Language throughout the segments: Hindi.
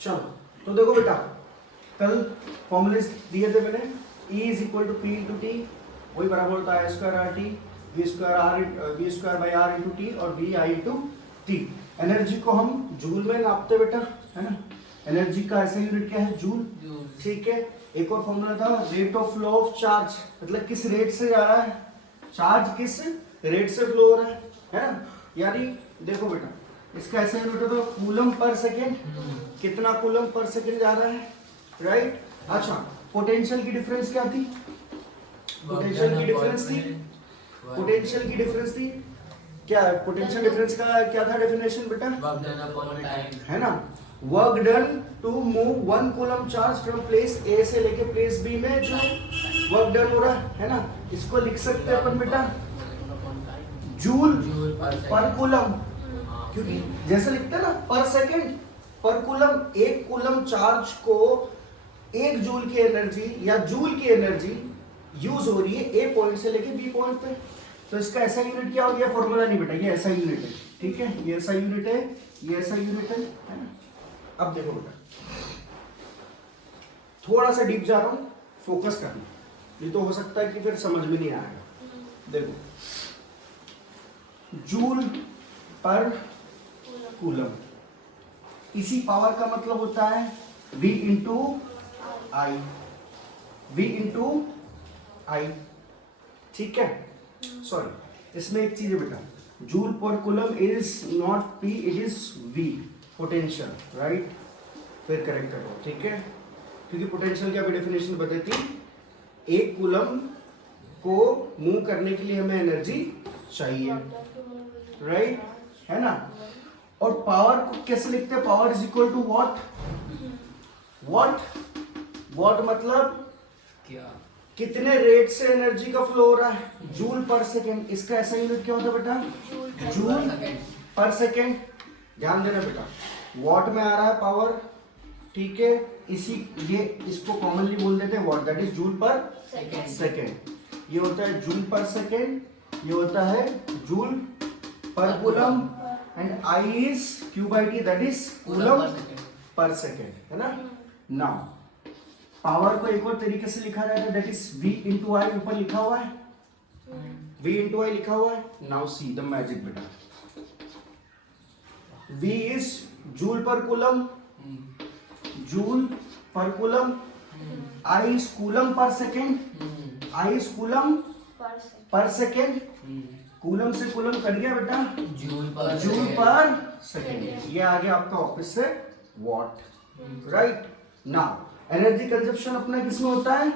चलो तो देखो बेटा, कल फॉर्मूले दिए थे मैंने, E is equal to P into T, वही बराबर होता है square R T, V square by R into T और V I into T. Energy को हम जूल में नापते बेटा, है ना। एनर्जी का ऐसा यूनिट क्या है, जूल। ठीक है, एक और फॉर्मूला था rate of flow of charge, मतलब किस रेट से जा रहा है चार्ज, किस रेट से फ्लो हो रहा है ना। यानी देखो बेटा, इसका ऐसा यूनिट होता है कूलम पर सेकेंड, कितना कूलम पर सेकेंड जा रहा है, राइट। अच्छा, पोटेंशियल की डिफरेंस क्या थी, पोटेंशियल की डिफरेंस थी क्या, पोटेंशियल डिफरेंस का क्या था डेफिनेशन बेटा, है ना। Work done to move 1 coulomb charge from place A से लेके प्लेस बी में जो वर्क डन हो रहा है ना, इसको लिख सकते हैं अपन बेटा जूल पर कूलम, क्योंकि जैसे लिखते हैं ना पर सेकेंड पर कूलम, एक कूलम चार्ज को 1 जूल की एनर्जी या जूल की एनर्जी यूज हो रही है ए पॉइंट से लेके बी पॉइंट पे। तो इसका ऐसा यूनिट क्या हो गया, फॉर्मूला नहीं बेटा, ये ऐसा यूनिट है, ठीक है, ये ऐसा यूनिट है, ये ऐसा यूनिट है ना। अब देखो बेटा, थोड़ा सा डीप जा रहा हूं, फोकस करना, ये तो हो सकता है कि फिर समझ में नहीं आएगा। देखो, जूल पर कूलम, इसी पावर का मतलब होता है V इंटू आई, V इंटू आई, ठीक है। सॉरी, इसमें एक चीज है बेटा, जूल पर coulomb is not P, it is V, potential, right. फिर करेक्ट करो, ठीक है, क्योंकि पोटेंशियल की अभी डेफिनेशन बताती, एक कूलम को मूव करने के लिए हमें एनर्जी चाहिए, राइट, है ना। और पावर को कैसे लिखते हैं, power is equal to watt, watt मतलब क्या, कितने रेट से एनर्जी का फ्लो हो रहा है, जूल पर सेकेंड। इसका ऐसा यूनिट क्या होता है बेटा, जूल पर सेकेंड। ध्यान देना बेटा, वॉट में आ रहा है पावर, ठीक है, इसी ये इसको कॉमनली बोल देते हैं वॉट, दैट इज जूल पर सेकेंड। ये होता है जूल पर सेकेंड, ये होता है जूल पर coulomb, and I is Q by T, that is coulomb per second, है ना। नाउ पावर को एक और तरीके से लिखा जाता है, दैट इज V इंटू आई, ऊपर लिखा हुआ है V इंटू आई लिखा हुआ है। नाउ सी द मैजिक बेटा, V इज जूल पर कूलम, जूल पर coulomb, I is coulomb per second, I is coulomb per second, coulomb से कूलम कट गया बेटा, जूल पर सेकेंड, ये आ गया आपका ऑफिस से what, right. Now energy consumption अपना किसमें होता है,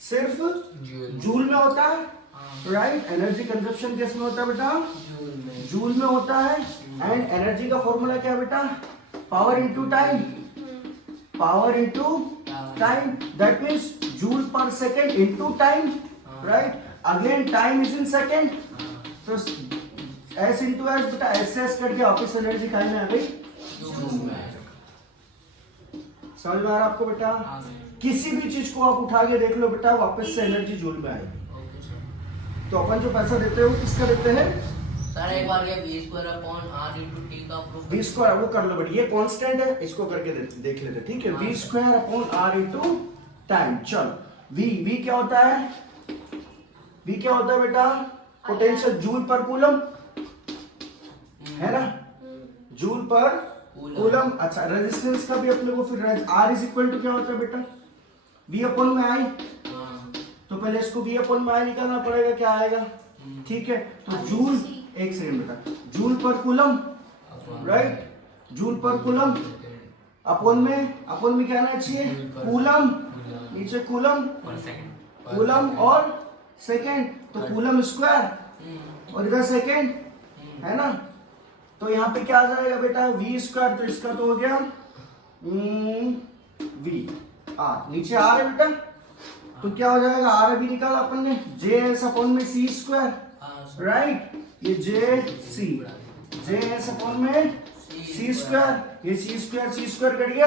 सिर्फ जूल में होता है, राइट। एनर्जी कंजप्शन किसमें होता है बेटा, जूल में होता है। एंड एनर्जी का फॉर्मूला क्या है बेटा, power into time, power into time, that means joule पर second into time, right. Again time is in second, तो S इंटू एस बेटा, एस करके वापिस एनर्जी काय में आ गई, समझ में आ रहा आपको बेटा। किसी भी चीज को आप उठा के देख लो बेटा, वापस से एनर्जी जूल में आएगी। तो अपन जो पैसा देते हैं वो किसका देते हैं, सर एक बार ये v square upon r into t का प्रूफ, v स्क्वायर वो कर लो बेटा, ये कांस्टेंट है, इसको करके देख लेते, ठीक है। v square upon r into time. चलो v क्या होता है, v क्या होता है बेटा, पोटेंशियल जूल पर कूलम, है ना, जूल पर कूलम। अच्छा, रेजिस्टेंस का भी अपने को फिर R इज इक्वल टू क्या होता है बेटा, V अपॉन में आई, तो पहले इसको V अपॉन में आई निकालना पड़ेगा, क्या आएगा, ठीक है। तो जूल, एक सेकंड बेटा, जूल पर कूलम, राइट, जूल पर कूलम, अपॉन में क्या आना चाहिए, कूलम, नीचे कूलम, कूलम और सेकेंड, तो कूलम स्क्वायर और इधर सेकेंड, है ना। तो यहाँ पे क्या आ जाएगा बेटा, V स्क्वायर, तो इसका तो हो गया V R, नीचे R है बेटा, तो क्या हो जाएगा, R भी निकाला अपन ने, JS अपॉन में C स्क्वायर, राइट, ये JS अपॉन में C स्क्वायर, ये C स्क्वायर कट गया,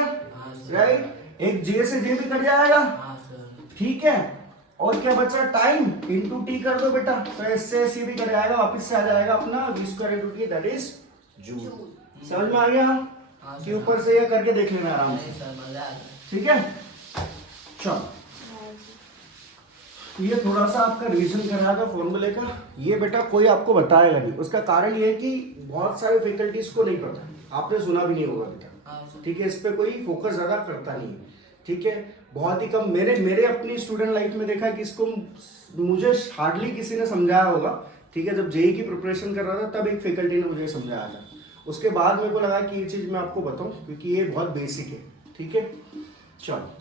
राइट, एक J से J भी कट जाएगा, ठीक है। और क्या बचा, टाइम इंटू टी कर दो बेटा, तो इससे सी भी कट जाएगा, वापिस से आ जाएगा अपना v square into T, that is joule. समझ में आ गया। हाँ कि सर, ऊपर से ये करके देख लेना आराम नहीं से, सर मजा आ गया। ठीक है। चलो ये थोड़ा सा आपका रिवीजन करना था फॉर्मूले का। ये बेटा कोई आपको बताएगा नहीं, उसका कारण ये है कि बहुत सारे फैकल्टीज को नहीं पता, आपने सुना भी नहीं होगा बेटा, हाँ सर। ठीक है। इस पे कोई फोकस ज्यादा करता नहीं है, ठीक है। बहुत ही कम, मेरे अपनी स्टूडेंट लाइफ में देखा कि इसको मुझे हार्डली किसी ने समझाया होगा, ठीक है। जब जेई की प्रिपरेशन कर रहा था तब एक फैकल्टी ने मुझे समझाया था, उसके बाद मेरे को लगा कि ये चीज़ मैं आपको बताऊं क्योंकि ये बहुत बेसिक है, ठीक है। चलो